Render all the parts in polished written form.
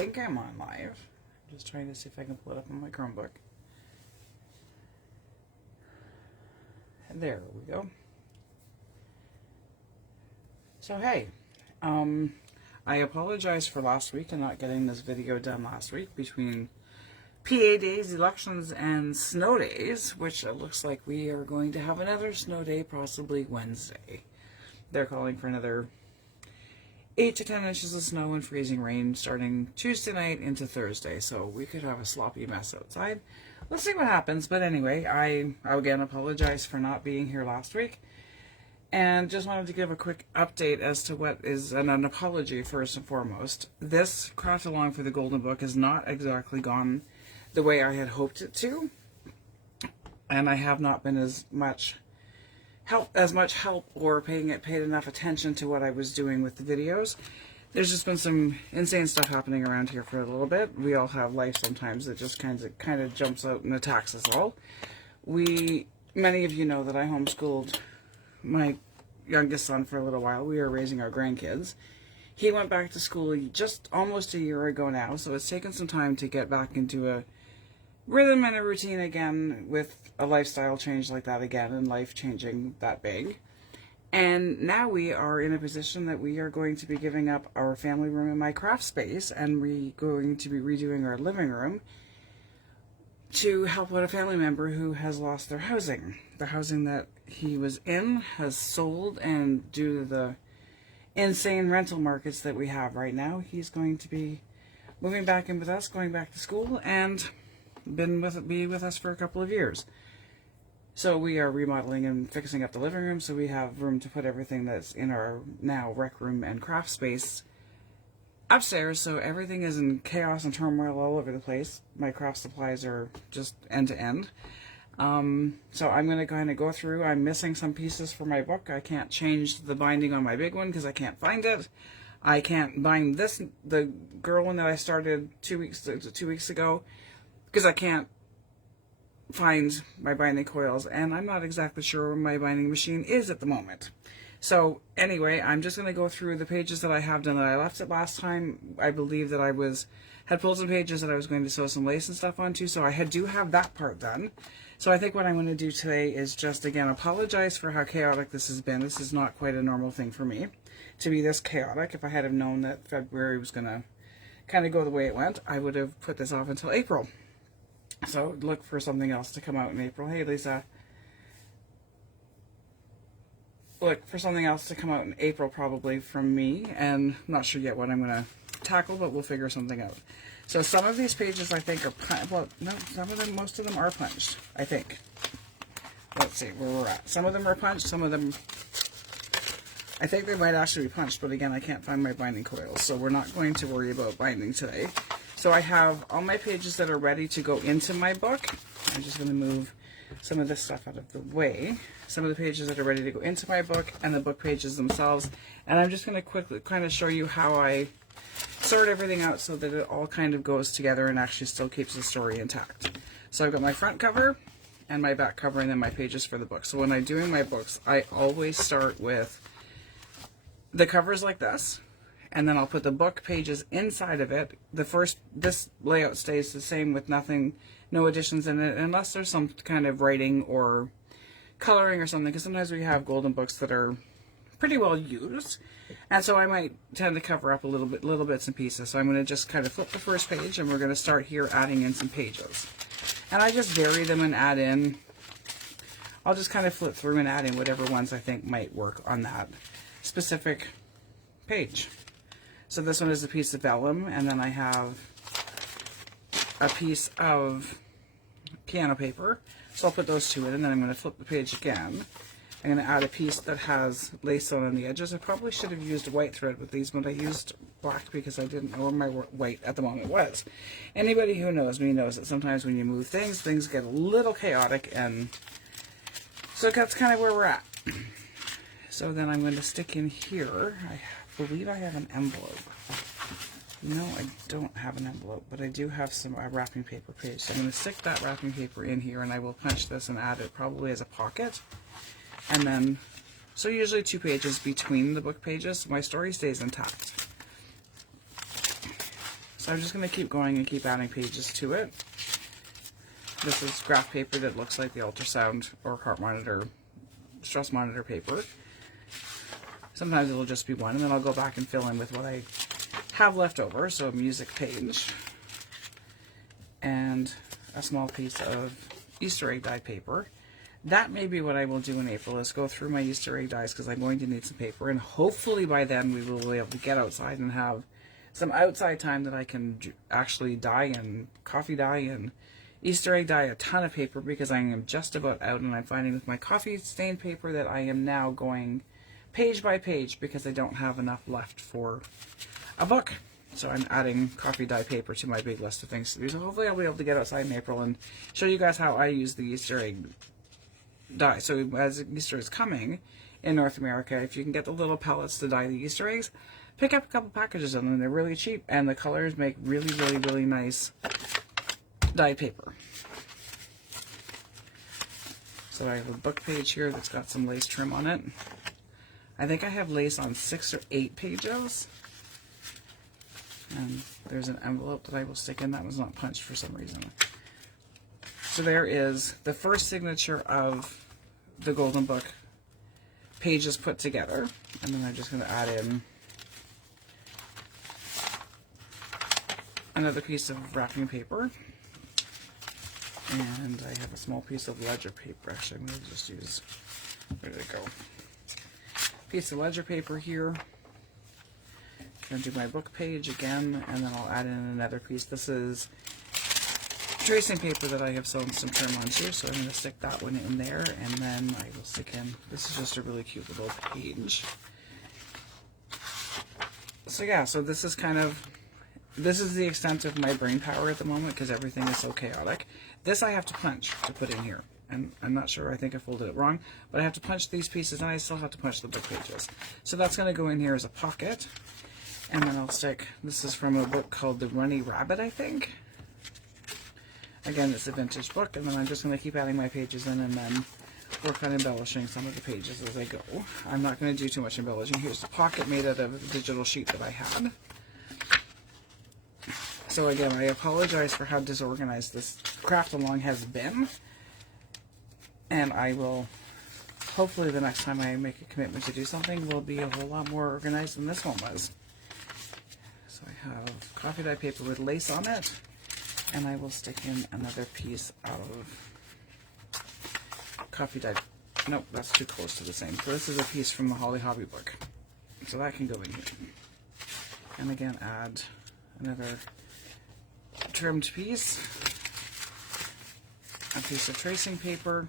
think I'm on live. I'm just trying to see if I can pull it up on my Chromebook. There we go. So hey, I apologize for last week and not getting this video done last week between PA days, elections, and snow days, which it looks like we are going to have another snow day, possibly Wednesday. They're calling for another 8 to 10 inches of snow and freezing rain starting Tuesday night into Thursday, so we could have a sloppy mess outside. Let's see what happens, but anyway, I again apologize for not being here last week, and just wanted to give a quick update as to what is an apology first and foremost. This Craft Along for the Golden Book has not exactly gone the way I had hoped it to, and I have not been as much help or paid enough attention to what I was doing with the videos. There's just been some insane stuff happening around here for a little bit. We all have life sometimes that just kind of jumps out and attacks us all. Many of you know that I homeschooled my youngest son for a little while. We are raising our grandkids. He went back to school just almost a year ago now, so it's taken some time to get back into a rhythm and a routine again with a lifestyle change like that again, and life changing that big. And now we are in a position that we are going to be giving up our family room in my craft space, and we're going to be redoing our living room to help out a family member who has lost their housing. The housing that he was in has sold, and due to the insane rental markets that we have right now, he's going to be moving back in with us, going back to school, and be with us for a couple of years. So we are remodeling and fixing up the living room, so we have room to put everything that's in our now rec room and craft space upstairs, so everything is in chaos and turmoil all over the place. My craft supplies are just end to end. So I'm going to kind of go through. I'm missing some pieces for my book. I can't change the binding on my big one because I can't find it. I can't bind the girl one that I started 2 weeks ago, because I can't find my binding coils, and I'm not exactly sure where my binding machine is at the moment. So anyway, I'm just going to go through the pages that I have done that I left it last time. I believe that I had pulled some pages that I was going to sew some lace and stuff onto, so I do have that part done. So I think what I'm going to do today is just, again, apologize for how chaotic this has been. This is not quite a normal thing for me to be this chaotic. If I had have known that February was going to kind of go the way it went, I would have put this off until April. So look for something else to come out in April. Hey, Lisa. Look for something else to come out in April probably from me, and I'm not sure yet what I'm going to tackle, but we'll figure something out. So some of these pages I think are punched. Well, no, most of them are punched, I think. Let's see where we're at. Some of them are punched, some of them, I think they might actually be punched, but again, I can't find my binding coils, so we're not going to worry about binding today. So I have all my pages that are ready to go into my book. I'm just going to move some of this stuff out of the way. Some of the pages that are ready to go into my book and the book pages themselves. And I'm just going to quickly kind of show you how I sort everything out so that it all kind of goes together and actually still keeps the story intact. So I've got my front cover and my back cover, and then my pages for the book. So when I'm doing my books, I always start with the covers like this, and then I'll put the book pages inside of it. This layout stays the same with no additions in it, unless there's some kind of writing or coloring or something, because sometimes we have golden books that are pretty well used, and so I might tend to cover up little bits and pieces. So I'm going to just kind of flip the first page, and we're going to start here adding in some pages. And I just vary them and add in. I'll just kind of flip through and add in whatever ones I think might work on that specific page. So this one is a piece of vellum, and then I have a piece of piano paper. So I'll put those two in, and then I'm going to flip the page again. I'm going to add a piece that has lace on the edges. I probably should have used white thread with these, but I used black because I didn't know where my white at the moment was. Anybody who knows me knows that sometimes when you move things get a little chaotic, and so that's kind of where we're at. So then I'm going to stick in here. I believe I have an envelope. No, I don't have an envelope, but I do have some wrapping paper page. So I'm going to stick that wrapping paper in here, and I will punch this and add it probably as a pocket. And then, so usually 2 pages between the book pages, so my story stays intact. So So I'm just going to keep going and keep adding pages to it. This is graph paper that looks like the ultrasound or heart monitor, stress monitor paper. Sometimes it'll just be one, and then I'll go back and fill in with what I have left over. So a music page and a small piece of Easter egg die paper. That may be what I will do in April, is go through my Easter egg dies, because I'm going to need some paper, and hopefully by then we will be able to get outside and have some outside time that I can actually dye and coffee dye and Easter egg dye a ton of paper, because I am just about out, and I'm finding with my coffee stain paper that I am now going page by page because I don't have enough left for a book. So I'm adding coffee dye paper to my big list of things to do. So hopefully I'll be able to get outside in April and show you guys how I use the Easter egg dye. So as Easter is coming in North America, if you can get the little pellets to dye the Easter eggs, pick up a couple packages of them. They're really cheap, and the colors make really, really, really nice dyed paper. So I have a book page here that's got some lace trim on it. I think I have lace on 6 or 8 pages. And there's an envelope that I will stick in. That was not punched for some reason. So there is the first signature of the Golden Book pages put together. And then I'm just going to add in another piece of wrapping paper. And I have a small piece of ledger paper. Actually, I'm going to just use, where did it go? Piece of ledger paper here. Going to do my book page again, and then I'll add in another piece. This is tracing paper that I have sewn some trim onto, so I'm going to stick that one in there, and then I will stick in, this is just a really cute little page. So yeah, so this is kind of, this is the extent of my brain power at the moment, because everything is so chaotic. This I have to punch to put in here, and I'm not sure, I think I folded it wrong, but I have to punch these pieces, and I still have to punch the book pages. So that's going to go in here as a pocket. And then I'll stick, this is from a book called The Runny Rabbit, I think. Again, it's a vintage book, and then I'm just going to keep adding my pages in and then work on embellishing some of the pages as I go. I'm not going to do too much embellishing. Here's the pocket made out of a digital sheet that I had. So again, I apologize for how disorganized this craft along has been. And I will, hopefully the next time I make a commitment to do something, will be a whole lot more organized than this one was. So I have coffee dye paper with lace on it, and I will stick in another piece of coffee dye. Nope, that's too close to the same. So this is a piece from the Holly Hobby book. So that can go in here. And again, add another trimmed piece, a piece of tracing paper,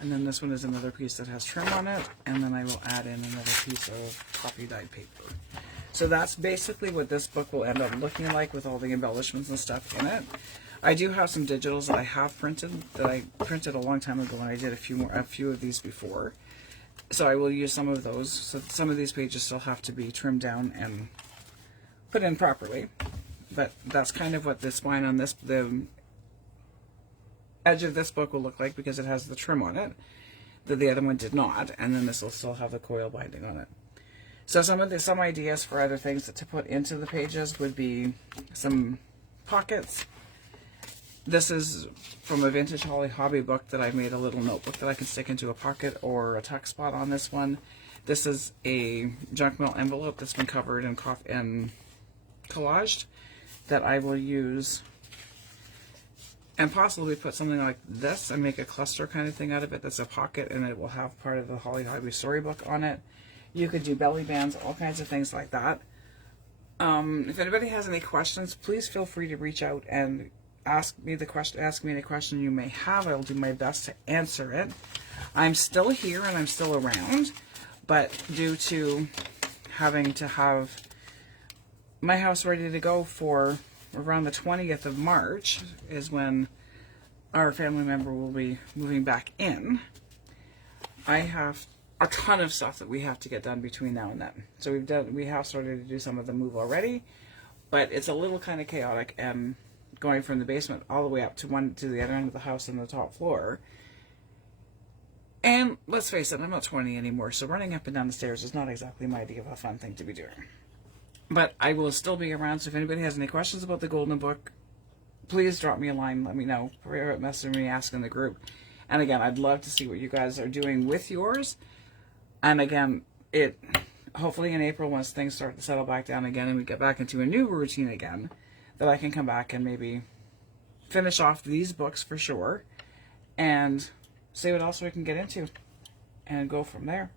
and then this one is another piece that has trim on it, and then I will add in another piece of coffee dyed paper. So that's basically what this book will end up looking like with all the embellishments and stuff in it. I do have some digitals that I have printed, that I printed a long time ago, and I did a few of these before. So I will use some of those. So some of these pages still have to be trimmed down and put in properly. But that's kind of what the spine on this, the edge of this book will look like, because it has the trim on it that the other one did not, and then this will still have the coil binding on it. So some ideas for other things to put into the pages would be some pockets. This is from a vintage Holly Hobby book that I made a little notebook that I can stick into a pocket or a tuck spot on this one. This is a junk mail envelope that's been covered in collaged that I will use and possibly put something like this and make a cluster kind of thing out of it that's a pocket, and it will have part of the Holly Hobby storybook on it. You could do belly bands, all kinds of things like that. If anybody has any questions, please feel free to reach out and ask me any question you may have. I will do my best to answer it. I'm still here and I'm still around, but due to having to have my house ready to go for around the 20th of March is when our family member will be moving back in, I have a ton of stuff that we have to get done between now and then. So we have started to do some of the move already, but it's a little kind of chaotic, and going from the basement all the way up to the other end of the house on the top floor. And let's face it, I'm not 20 anymore, so running up and down the stairs is not exactly my idea of a fun thing to be doing. But I will still be around, so if anybody has any questions about the Golden Book, please drop me a line. Let me know. Message me, ask in the group. And again, I'd love to see what you guys are doing with yours. And again, hopefully in April, once things start to settle back down again and we get back into a new routine again, that I can come back and maybe finish off these books for sure and see what else we can get into and go from there.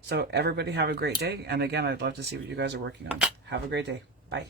So everybody have a great day. And again, I'd love to see what you guys are working on. Have a great day. Bye.